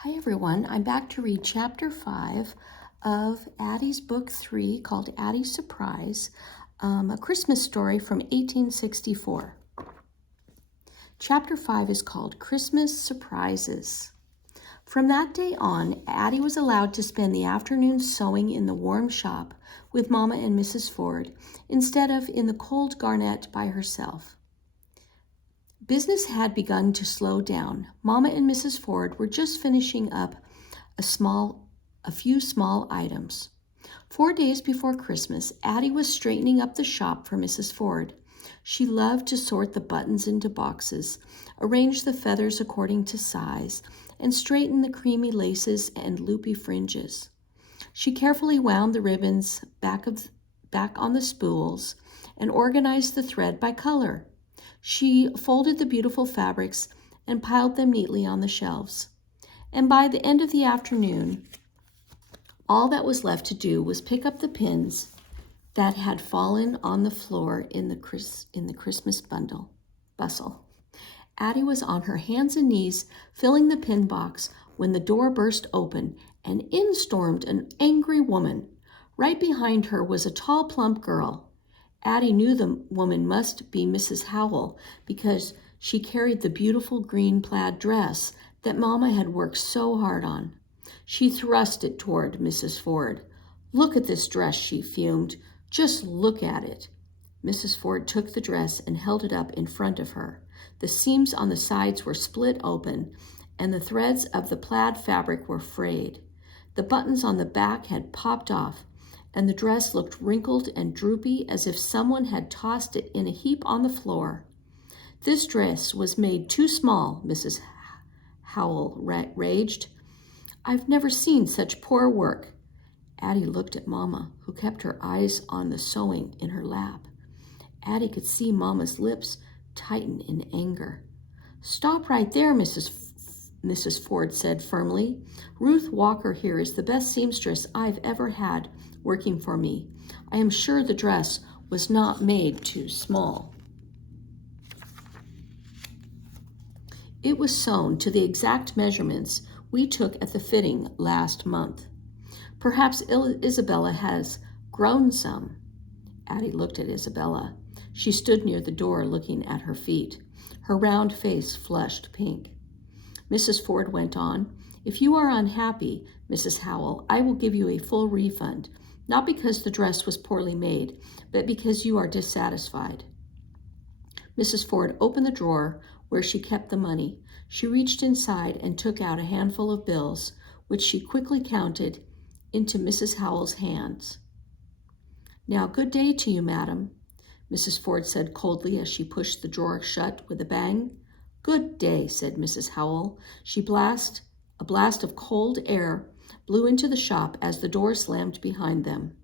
Hi everyone, I'm back to read chapter 5 of Addy's book 3 called Addy's Surprise, a Christmas story from 1864. Chapter 5 is called Christmas Surprises. From that day on, Addy was allowed to spend the afternoon sewing in the warm shop with Mama and Mrs. Ford instead of in the cold garret by herself. Business had begun to slow down. Mama and Mrs. Ford were just finishing up a few small items. 4 days before Christmas, Addy was straightening up the shop for Mrs. Ford. She loved to sort the buttons into boxes, arrange the feathers according to size, and straighten the creamy laces and loopy fringes. She carefully wound the ribbons back on the spools and organized the thread by color. She folded the beautiful fabrics and piled them neatly on the shelves. And by the end of the afternoon, all that was left to do was pick up the pins that had fallen on the floor in the Christmas bustle. Addy was on her hands and knees filling the pin box when the door burst open and in stormed an angry woman. Right behind her was a tall, plump girl. Addy knew the woman must be Mrs. Howell because she carried the beautiful green plaid dress that Mama had worked so hard on. She thrust it toward Mrs. Ford. "Look at this dress," she fumed. "Just look at it." Mrs. Ford took the dress and held it up in front of her. The seams on the sides were split open, and the threads of the plaid fabric were frayed. The buttons on the back had popped off, and the dress looked wrinkled and droopy as if someone had tossed it in a heap on the floor. "This dress was made too small," Mrs. Howell raged. "I've never seen such poor work." Addy looked at Mama, who kept her eyes on the sewing in her lap. Addy could see Mama's lips tighten in anger. "Stop right there, Mrs. Ford said firmly. "Ruth Walker here is the best seamstress I've ever had working for me. I am sure the dress was not made too small. It was sewn to the exact measurements we took at the fitting last month. Perhaps Isabella has grown some." Addy looked at Isabella. She stood near the door looking at her feet. Her round face flushed pink. Mrs. Ford went on, "If you are unhappy, Mrs. Howell, I will give you a full refund, not because the dress was poorly made, but because you are dissatisfied." Mrs. Ford opened the drawer where she kept the money. She reached inside and took out a handful of bills, which she quickly counted into Mrs. Howell's hands. "Now, good day to you, madam," Mrs. Ford said coldly as she pushed the drawer shut with a bang. "Good day," said Mrs. Howell. A blast of cold air blew into the shop as the door slammed behind them.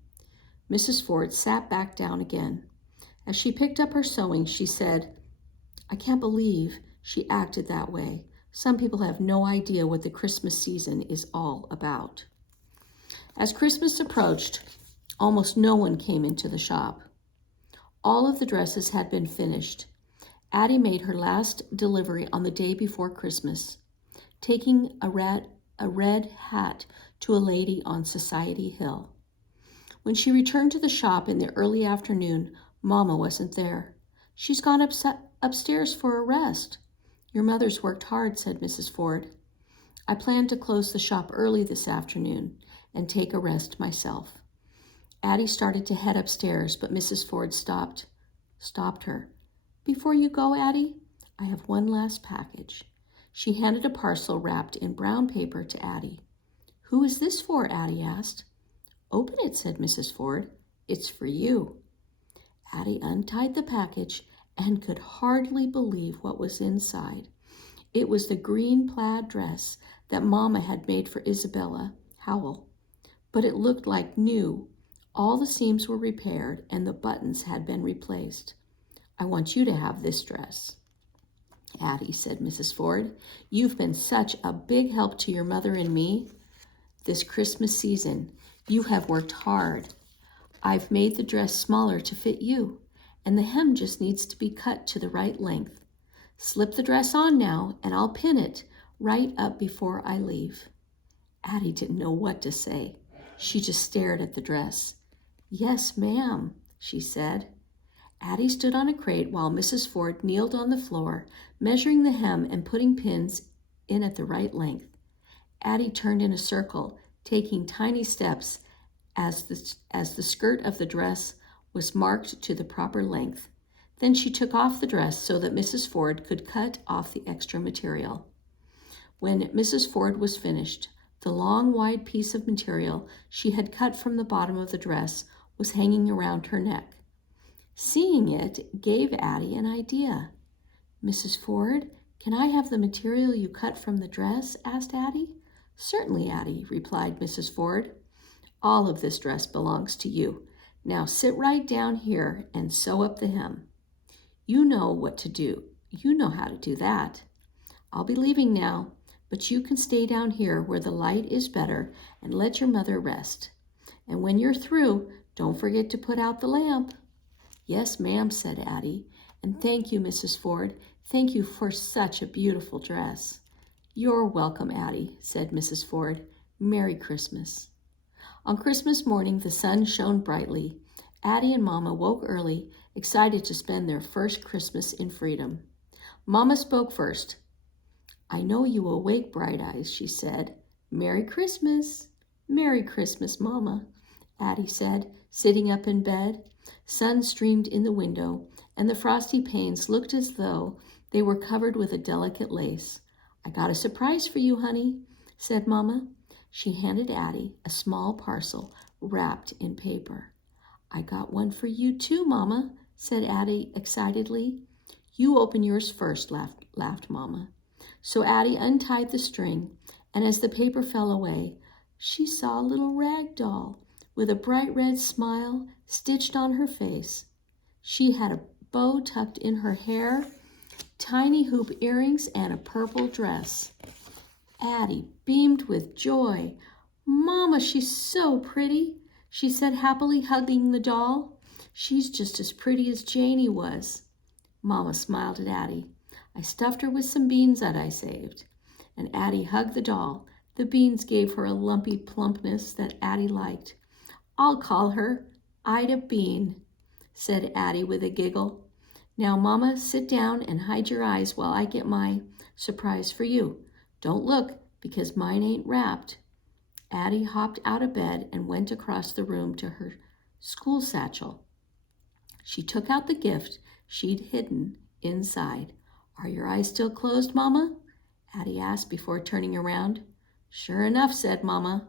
Mrs. Ford sat back down again. As she picked up her sewing, she said, "I can't believe she acted that way. Some people have no idea what the Christmas season is all about." As Christmas approached, almost no one came into the shop. All of the dresses had been finished. Addy made her last delivery on the day before Christmas, taking a red hat to a lady on Society Hill. When she returned to the shop in the early afternoon, Mama wasn't there. "She's gone upstairs for a rest." "Your mother's worked hard," said Mrs. Ford. "I plan to close the shop early this afternoon and take a rest myself." Addy started to head upstairs, but Mrs. Ford stopped her. "Before you go, Addy, I have one last package." She handed a parcel wrapped in brown paper to Addy. "Who is this for?" Addy asked. "Open it," said Mrs. Ford. "It's for you." Addy untied the package and could hardly believe what was inside. It was the green plaid dress that Mama had made for Isabella Howell, but it looked like new. All the seams were repaired and the buttons had been replaced. "I want you to have this dress, Addy," said Mrs. Ford. "You've been such a big help to your mother and me this Christmas season. You have worked hard. I've made the dress smaller to fit you, and the hem just needs to be cut to the right length. Slip the dress on now, and I'll pin it right up before I leave." Addy didn't know what to say. She just stared at the dress. "Yes, ma'am," she said. Addy stood on a crate while Mrs. Ford kneeled on the floor, measuring the hem and putting pins in at the right length. Addy turned in a circle, taking tiny steps as the skirt of the dress was marked to the proper length. Then she took off the dress so that Mrs. Ford could cut off the extra material. When Mrs. Ford was finished, the long, wide piece of material she had cut from the bottom of the dress was hanging around her neck. Seeing it gave Addy an idea. "Mrs. Ford, can I have the material you cut from the dress?" asked Addy. "Certainly, Addy," replied Mrs. Ford. "All of this dress belongs to you. Now sit right down here and sew up the hem. You know what to do. You know how to do that. I'll be leaving now, but you can stay down here where the light is better and let your mother rest. And when you're through, don't forget to put out the lamp." "Yes, ma'am," said Addy. "And thank you, Mrs. Ford. Thank you for such a beautiful dress." "You're welcome, Addy," said Mrs. Ford. "Merry Christmas." On Christmas morning, the sun shone brightly. Addy and Mama woke early, excited to spend their first Christmas in freedom. Mama spoke first. "I know you will wake, Bright Eyes," she said. "Merry Christmas." "Merry Christmas, Mama," Addy said, sitting up in bed. Sun streamed in the window, and the frosty panes looked as though they were covered with a delicate lace. "I got a surprise for you, honey," said Mama. She handed Addy a small parcel wrapped in paper. "I got one for you too, Mama," said Addy excitedly. "You open yours first," laughed Mama. So Addy untied the string, and as the paper fell away, she saw a little rag doll with a bright red smile stitched on her face. She had a bow tucked in her hair, tiny hoop earrings, and a purple dress. Addy beamed with joy. "Mama, she's so pretty," she said happily, hugging the doll. "She's just as pretty as Janie was." Mama smiled at Addy. "I stuffed her with some beans that I saved." And Addy hugged the doll. The beans gave her a lumpy plumpness that Addy liked. "I'll call her Ida Bean," said Addy with a giggle. "Now, Mama, sit down and hide your eyes while I get my surprise for you. Don't look, because mine ain't wrapped." Addy hopped out of bed and went across the room to her school satchel. She took out the gift she'd hidden inside. "Are your eyes still closed, Mama?" Addy asked before turning around. "Sure enough," said Mama.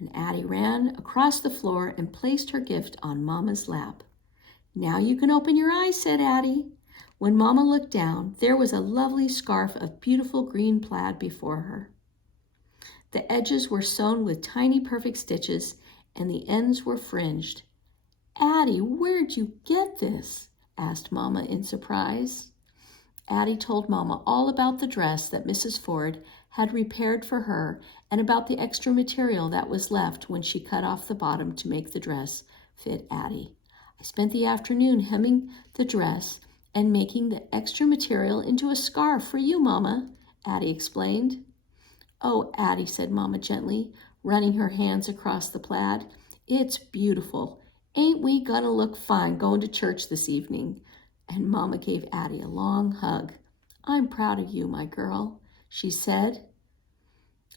And Addy ran across the floor and placed her gift on Mama's lap. "Now you can open your eyes," said Addy. When Mama looked down, there was a lovely scarf of beautiful green plaid before her. The edges were sewn with tiny perfect stitches, and the ends were fringed. "Addy, where'd you get this?" asked Mama in surprise. Addy told Mama all about the dress that Mrs. Ford had repaired for her and about the extra material that was left when she cut off the bottom to make the dress fit Addy. "I spent the afternoon hemming the dress and making the extra material into a scarf for you, Mama," Addy explained. "Oh, Addy," said Mama gently, running her hands across the plaid. "It's beautiful. Ain't we gonna look fine going to church this evening?" And Mama gave Addy a long hug. "I'm proud of you, my girl," she said.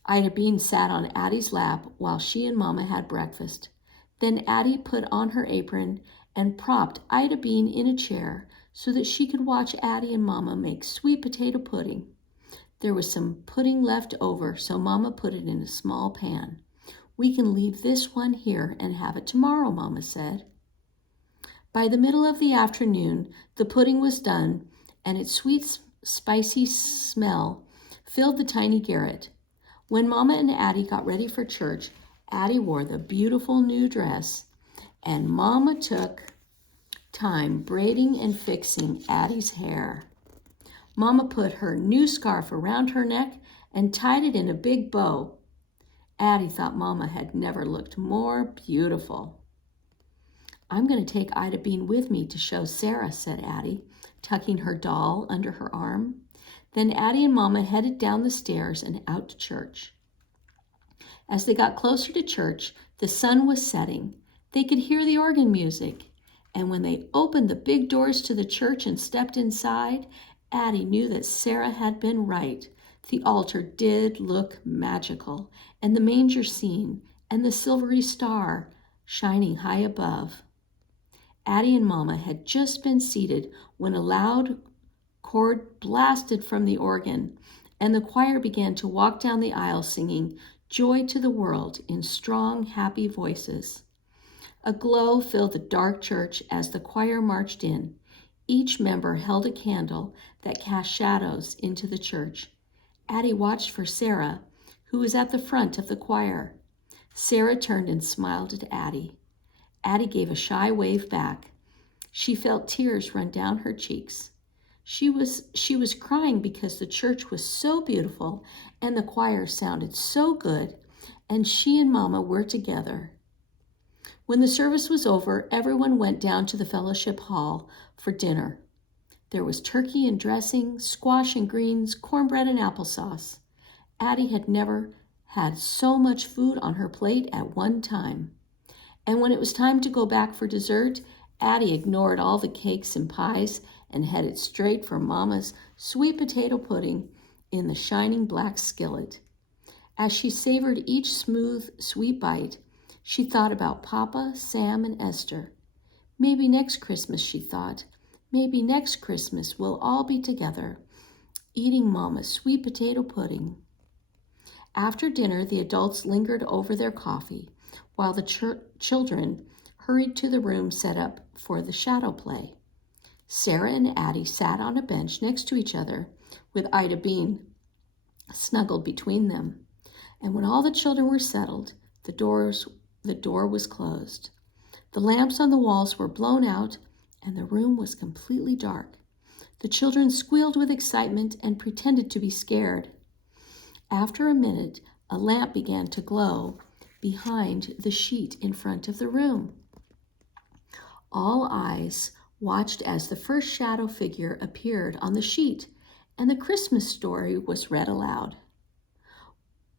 Ida Bean sat on Addy's lap while she and Mama had breakfast. Then Addy put on her apron and propped Ida Bean in a chair so that she could watch Addy and Mama make sweet potato pudding. There was some pudding left over, so Mama put it in a small pan. "We can leave this one here and have it tomorrow," Mama said. By the middle of the afternoon, the pudding was done, and its sweet, spicy smell filled the tiny garret. When Mama and Addy got ready for church, Addy wore the beautiful new dress, and Mama took time braiding and fixing Addy's hair. Mama put her new scarf around her neck and tied it in a big bow. Addy thought Mama had never looked more beautiful. "I'm going to take Ida Bean with me to show Sarah," said Addy, tucking her doll under her arm. Then Addy and Mama headed down the stairs and out to church. As they got closer to church, the sun was setting. They could hear the organ music. And when they opened the big doors to the church and stepped inside, Addy knew that Sarah had been right. The altar did look magical, and the manger scene, and the silvery star shining high above. Addy and Mama had just been seated when a loud chord blasted from the organ, and the choir began to walk down the aisle singing "Joy to the World" in strong, happy voices. A glow filled the dark church as the choir marched in. Each member held a candle that cast shadows into the church. Addy watched for Sarah, who was at the front of the choir. Sarah turned and smiled at Addy. Addy gave a shy wave back. She felt tears run down her cheeks. She was crying because the church was so beautiful and the choir sounded so good, and she and Mama were together. When the service was over, everyone went down to the fellowship hall for dinner. There was turkey and dressing, squash and greens, cornbread and applesauce. Addy had never had so much food on her plate at one time. And when it was time to go back for dessert, Addy ignored all the cakes and pies and headed straight for Mama's sweet potato pudding in the shining black skillet. As she savored each smooth, sweet bite, she thought about Papa, Sam, and Esther. Maybe next Christmas, she thought, maybe next Christmas we'll all be together, eating Mama's sweet potato pudding. After dinner, the adults lingered over their coffee, while the children hurried to the room set up for the shadow play. Sarah and Addy sat on a bench next to each other, with Ida Bean snuggled between them. And when all the children were settled, the door was closed. The lamps on the walls were blown out, and the room was completely dark. The children squealed with excitement and pretended to be scared. After a minute, a lamp began to glow behind the sheet in front of the room. All eyes watched as the first shadow figure appeared on the sheet, and the Christmas story was read aloud.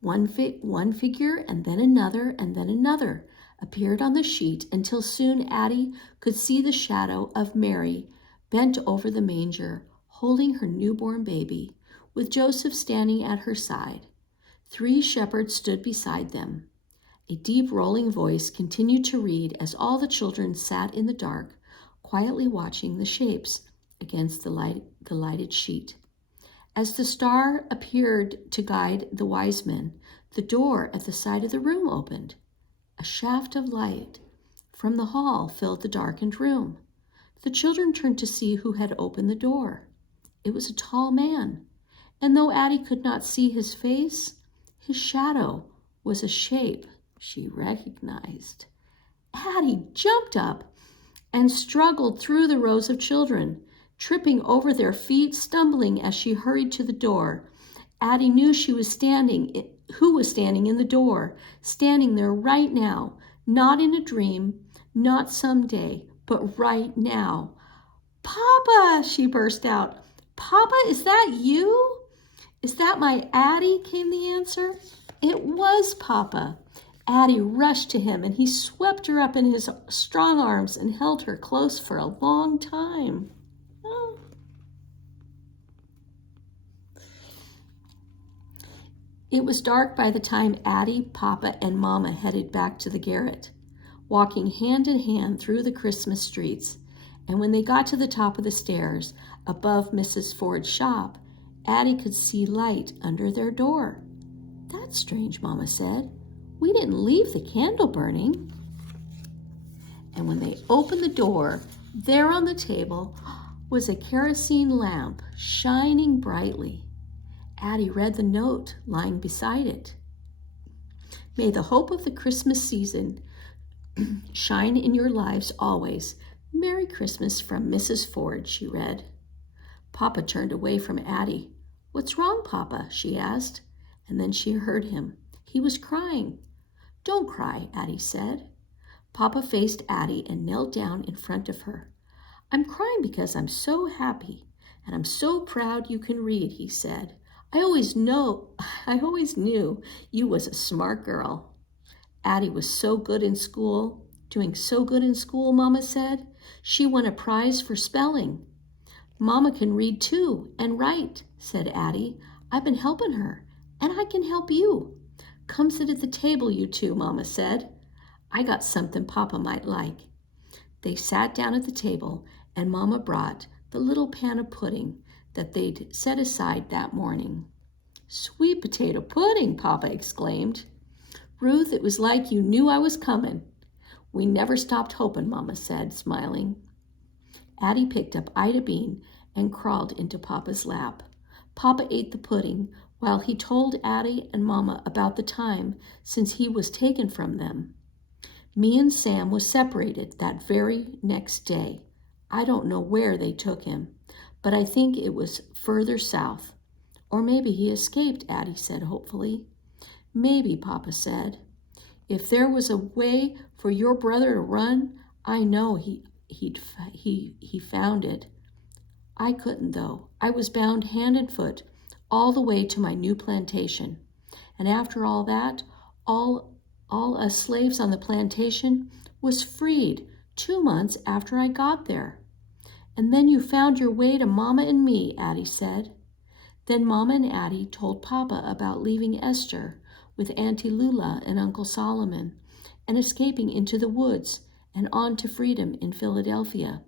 One figure and then another appeared on the sheet until soon Addy could see the shadow of Mary bent over the manger, holding her newborn baby, with Joseph standing at her side. 3 shepherds stood beside them. A deep rolling voice continued to read as all the children sat in the dark, quietly watching the shapes against the lighted sheet. As the star appeared to guide the wise men, the door at the side of the room opened. A shaft of light from the hall filled the darkened room. The children turned to see who had opened the door. It was a tall man, and though Addy could not see his face, his shadow was a shape she recognized. Addy jumped up and struggled through the rows of children, tripping over their feet, stumbling as she hurried to the door. Addy knew who was standing in the door, standing there right now, not in a dream, not someday, but right now. "Papa!" she burst out. "Papa, is that you?" "Is that my Addy?" came the answer. It was Papa. Addy rushed to him, and he swept her up in his strong arms and held her close for a long time. Oh. It was dark by the time Addy, Papa, and Mama headed back to the garret, walking hand in hand through the Christmas streets. And when they got to the top of the stairs, above Mrs. Ford's shop, Addy could see light under their door. "That's strange," Mama said. "We didn't leave the candle burning." And when they opened the door, there on the table was a kerosene lamp shining brightly. Addy read the note lying beside it. "May the hope of the Christmas season shine in your lives always. Merry Christmas from Mrs. Ford," she read. Papa turned away from Addy. "What's wrong, Papa?" she asked, and then she heard him. He was crying. "Don't cry," Addy said. Papa faced Addy and knelt down in front of her. "I'm crying because I'm so happy, And I'm so proud you can read, he said. I always knew you was a smart girl. Addie was so good in school, doing so good in school, Mama said. She won a prize for spelling. Mama can read too and write, said Addie. I've been helping her, and I can help you. Come sit at the table, you two, Mama said. I got something Papa might like. They sat down at the table, and Mama brought the little pan of pudding that they'd set aside that morning. Sweet potato pudding, Papa exclaimed. Ruth, it was like you knew I was coming. We never stopped hoping, Mama said, smiling. Addie picked up Ida Bean and crawled into Papa's lap. Papa ate the pudding while he told Addie and Mama about the time since he was taken from them. Me and Sam was separated that very next day. I don't know where they took him, but I think it was further south. Or maybe he escaped, Addie said hopefully. Maybe, Papa said. If there was a way for your brother to run, I know he found it. I couldn't, though. I was bound hand and foot all the way to my new plantation. And after all that, all us slaves on the plantation was freed 2 months after I got there. And then you found your way to Mama and me, Addie said. Then Mama and Addie told Papa about leaving Esther with Auntie Lula and Uncle Solomon and escaping into the woods and on to freedom in Philadelphia.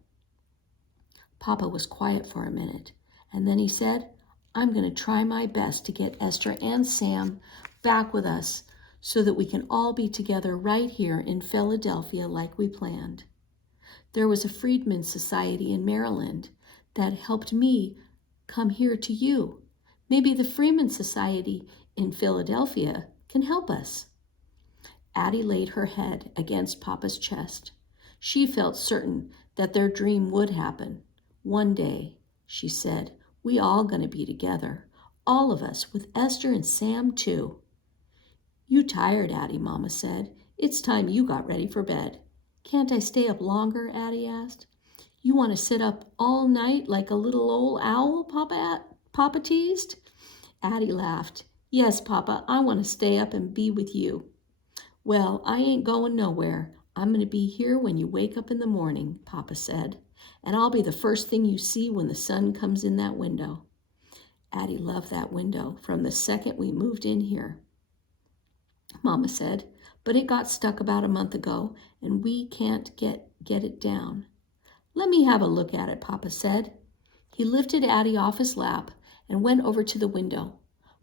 Papa was quiet for a minute, and then he said, I'm going to try my best to get Esther and Sam back with us so that we can all be together right here in Philadelphia like we planned. There was a Freedmen's Society in Maryland that helped me come here to you. Maybe the Freedmen's Society in Philadelphia can help us. Addie laid her head against Papa's chest. She felt certain that their dream would happen. One day, she said, we all going to be together. All of us, with Esther and Sam too. You tired, Addie, Mama said. It's time you got ready for bed. Can't I stay up longer, Addie asked. You want to sit up all night like a little old owl, Papa teased. Addie laughed. Yes, Papa, I want to stay up and be with you. Well, I ain't going nowhere. I'm going to be here when you wake up in the morning, Papa said, and I'll be the first thing you see when the sun comes in that window. Addie loved that window from the second we moved in here, Mama said, but it got stuck about a month ago, and we can't get it down. Let me have a look at it, Papa said. He lifted Addie off his lap and went over to the window.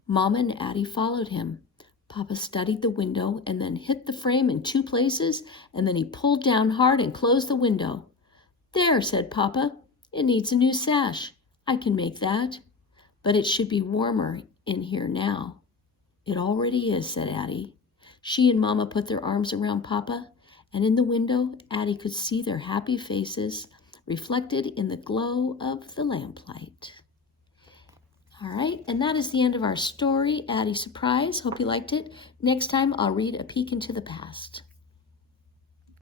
Mama and Addie followed him. Papa studied the window and then hit the frame in 2 places, and then he pulled down hard and closed the window. There, said Papa, it needs a new sash. I can make that. But it should be warmer in here now. It already is, said Addie. She and Mama put their arms around Papa, and in the window, Addie could see their happy faces reflected in the glow of the lamplight. All right, and that is the end of our story, Addie Surprise. Hope you liked it. Next time, I'll read A Peek into the Past.